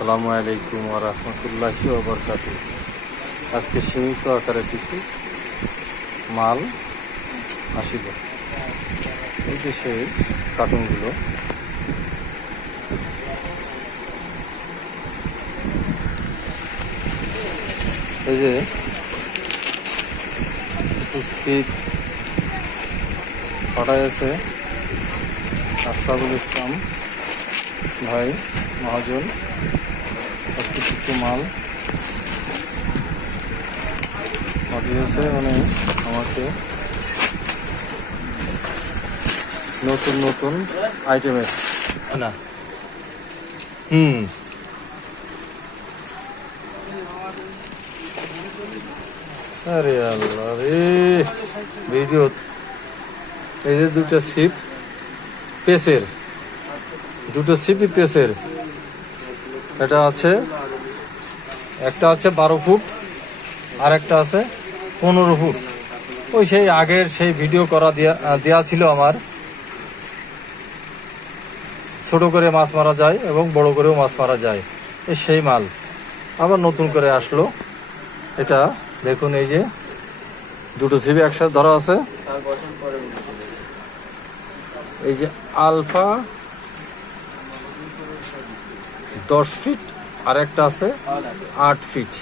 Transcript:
আসসালামু আলাইকুম ওয়া রাহমাতুল্লাহি ওয়া বারাকাতুহু। আজকে সীমিত আকারে কিছু মাল আসিল। এই যে সেই কার্টুনগুলো, এই যে কিছু সিট পাঠাইছে আশরাফুল ইসলাম ভাই মহাজন। কিছু মাল পাঠিয়েছে, মানে আমাকে নতুন নতুন আইটেমের না। আরে আল্লাহ রে, ভিডিও। এই যে দুটো সিপ পেসের, দুটো সিপই পেসের। এটা আছে, একটা আছে 12 ফুট আর একটা আছে 15 ফুট। ওই সেই আগের সেই ভিডিও করা দেয়া ছিল আমার। ছোট করে মাছ মারা যায় এবং বড় করেও মাছ মারা যায়, এই সেই মাল আবার নতুন করে আসলো। এটা দেখুন, এই যে দুটো সিপি একসাথে ধরা আছে। এই যে আলফা 10 ফিট আর একটা আছে 8 ফিট।